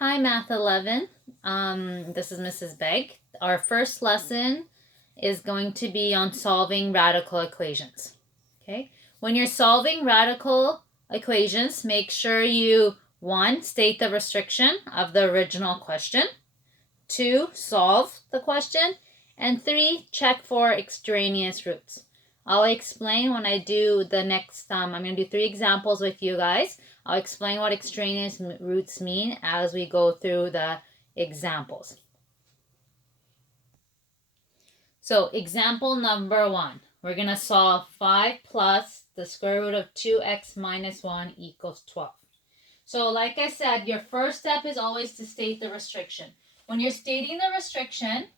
Hi, Math 11. This is Mrs. Begg. Our first lesson is going to be on solving radical equations. Okay, when you're solving radical equations, make sure you 1. State the restriction of the original question, 2. Solve the question, and 3. Check for extraneous roots. I'll explain when I do the next, I'm going to do 3 examples with you guys. I'll explain what extraneous roots mean as we go through the examples. So example number 1, we're going to solve 5 plus the square root of 2x minus 1 equals 12. So like I said, your first step is always to state the restriction. When you're stating the restriction,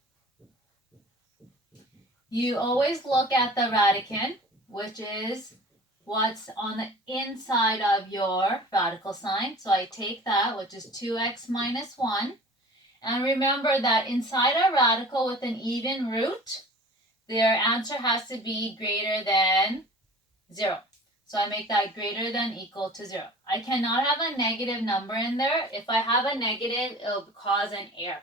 you always look at the radicand, which is what's on the inside of your radical sign. So I take that, which is 2x minus 1. And remember that inside a radical with an even root, their answer has to be greater than 0. So I make that greater than equal to 0. I cannot have a negative number in there. If I have a negative, it'll cause an error.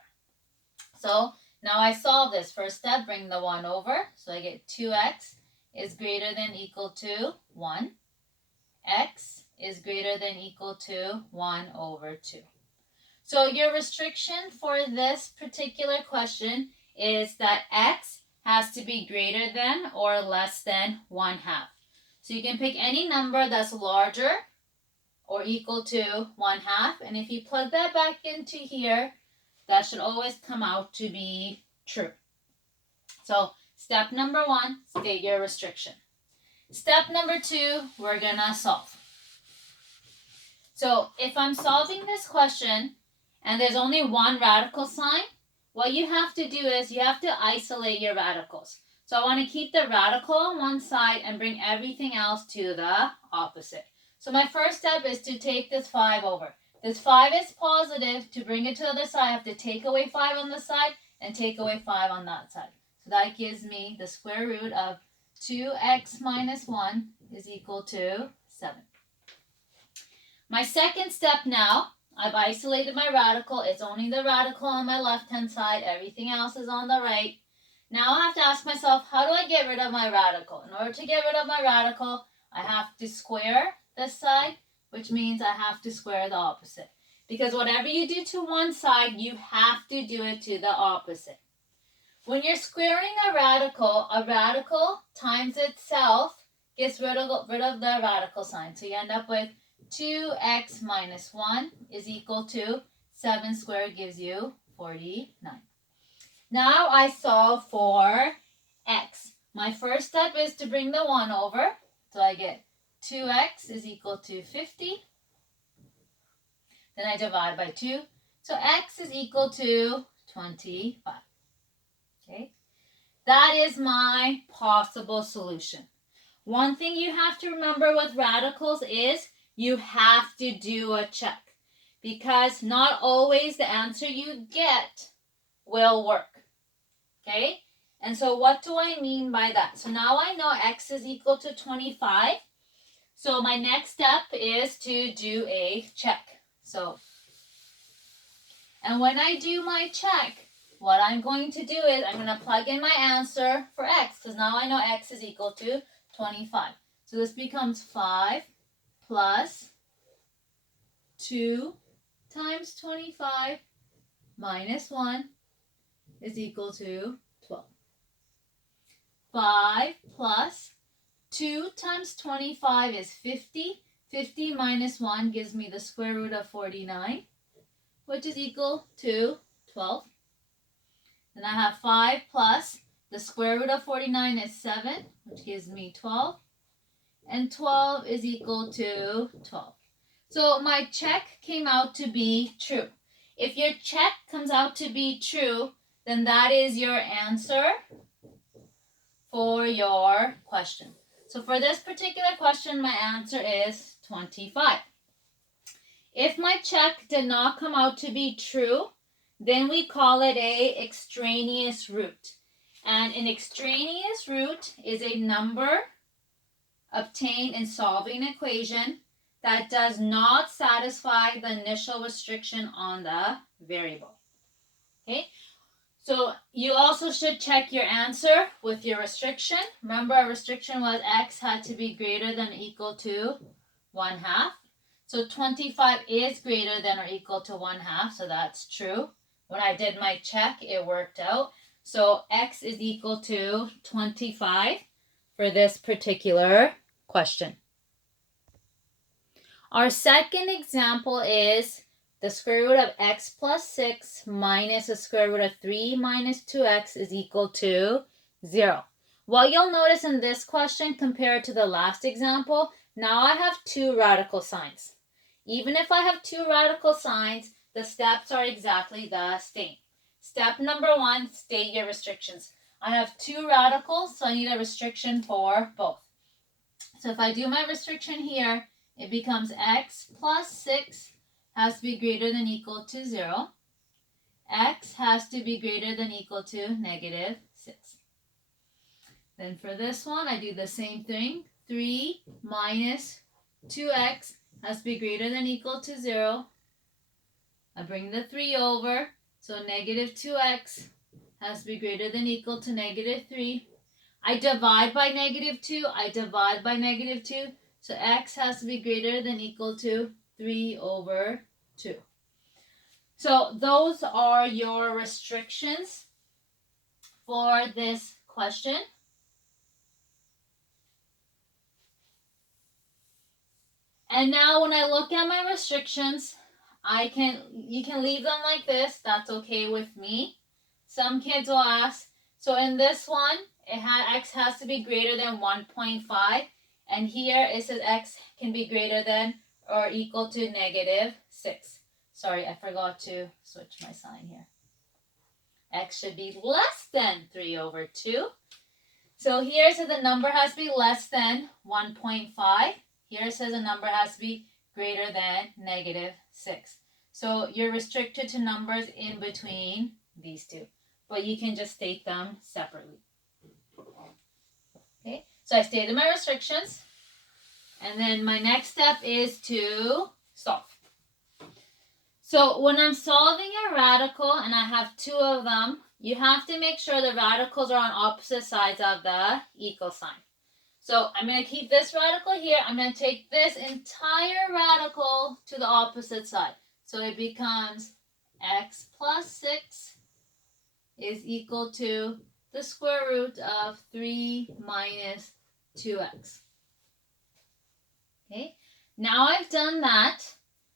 So now I solve this. First step, bring the 1 over. So I get 2x is greater than equal to 1. X is greater than equal to 1 over 2. So your restriction for this particular question is that x has to be greater than or less than 1/2. So you can pick any number that's larger or equal to 1/2. And if you plug that back into here, that should always come out to be true. So step number 1, state your restriction. Step number 2, we're going to solve. So if I'm solving this question and there's only one radical sign, what you have to do is you have to isolate your radicals. So I want to keep the radical on one side and bring everything else to the opposite. So my first step is to take this 5 over. This 5 is positive. To bring it to the other side, I have to take away 5 on this side and take away 5 on that side. So that gives me the square root of 2x minus 1 is equal to 7. My second step now, I've isolated my radical. It's only the radical on my left-hand side. Everything else is on the right. Now I have to ask myself, how do I get rid of my radical? In order to get rid of my radical, I have to square this side, which means I have to square the opposite. Because whatever you do to one side, you have to do it to the opposite. When you're squaring a radical times itself gets rid of the radical sign. So you end up with 2x minus 1 is equal to 7 squared gives you 49. Now I solve for x. My first step is to bring the 1 over. So I get 2x is equal to 50. Then I divide by 2. So x is equal to 25. Okay. That is my possible solution. One thing you have to remember with radicals is you have to do a check, because not always the answer you get will work. Okay? And so what do I mean by that? So now I know x is equal to 25. So my next step is to do a check. And when I do my check, what I'm going to do is I'm going to plug in my answer for x, because now I know x is equal to 25. So this becomes 5 plus 2 times 25 minus 1 is equal to 12. 5 plus 2 times 25 is 50. 50 minus 1 gives me the square root of 49, which is equal to 12. Then I have 5 plus the square root of 49 is 7, which gives me 12. And 12 is equal to 12. So my check came out to be true. If your check comes out to be true, then that is your answer for your question. So for this particular question, my answer is 25. If my check did not come out to be true, then we call it a extraneous root. And an extraneous root is a number obtained in solving an equation that does not satisfy the initial restriction on the variable. Okay, so you also should check your answer with your restriction. Remember, our restriction was x had to be greater than or equal to 1/2. So 25 is greater than or equal to 1/2, so that's true. When I did my check, it worked out. So x is equal to 25 for this particular question. Our second example is the square root of x plus 6 minus the square root of 3 minus 2x is equal to 0. What you'll notice in this question compared to the last example, now I have two radical signs. Even if I have two radical signs, the steps are exactly the same. Step number 1, state your restrictions. I have two radicals, so I need a restriction for both. So if I do my restriction here, it becomes x plus 6 has to be greater than equal to 0. X has to be greater than equal to negative 6. Then for this one, I do the same thing. 3 minus 2x has to be greater than equal to 0. I bring the 3 over, so negative 2x has to be greater than equal to negative 3. I divide by negative 2, I divide by negative 2, so x has to be greater than equal to 3 over 2. So those are your restrictions for this question. And now when I look at my restrictions, you can leave them like this. That's okay with me. Some kids will ask, so in this one, x has to be greater than 1.5. And here it says x can be greater than or equal to negative 6. Sorry, I forgot to switch my sign here. X should be less than 3 over 2. So here it says the number has to be less than 1.5. Here it says the number has to be greater than negative 6. So you're restricted to numbers in between these two. But you can just state them separately. Okay, so I stated my restrictions. And then my next step is to solve. So when I'm solving a radical, and I have two of them, you have to make sure the radicals are on opposite sides of the equal sign. So I'm going to keep this radical here. I'm going to take this entire radical to the opposite side. So it becomes x plus 6 is equal to the square root of 3 minus 2x. Okay, now I've done that.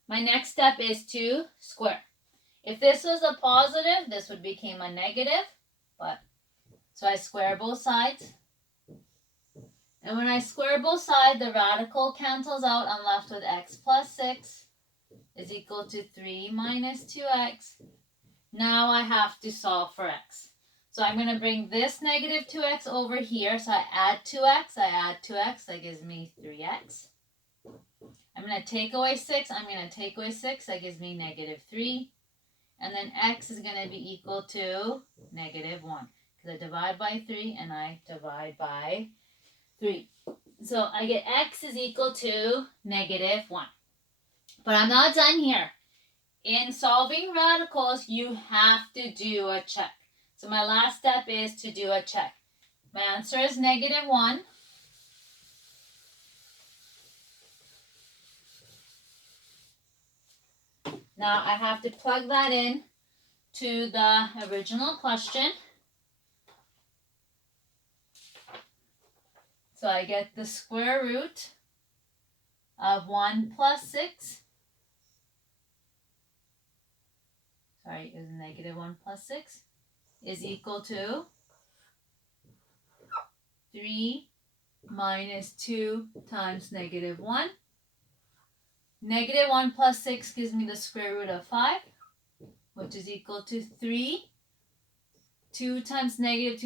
My next step is to square. If this was a positive, this would become a negative. So I square both sides. And when I square both sides, the radical cancels out. I'm left with x plus 6 is equal to 3 minus 2x. Now I have to solve for x. So I'm going to bring this negative 2x over here. So I add 2x, that gives me 3x. I'm going to take away 6, that gives me negative 3. And then x is going to be equal to negative 1. Because I divide by 3 and I divide by 3. So I get x is equal to negative 1. But I'm not done here. In solving radicals, you have to do a check. So my last step is to do a check. My answer is negative 1. Now I have to plug that in to the original question. So I get the square root of 1 plus 6. Sorry, it was negative 1 plus 6 is equal to 3 minus 2 times negative 1. Negative 1 plus 6 gives me the square root of 5, which is equal to 3. 2 times negative 2 is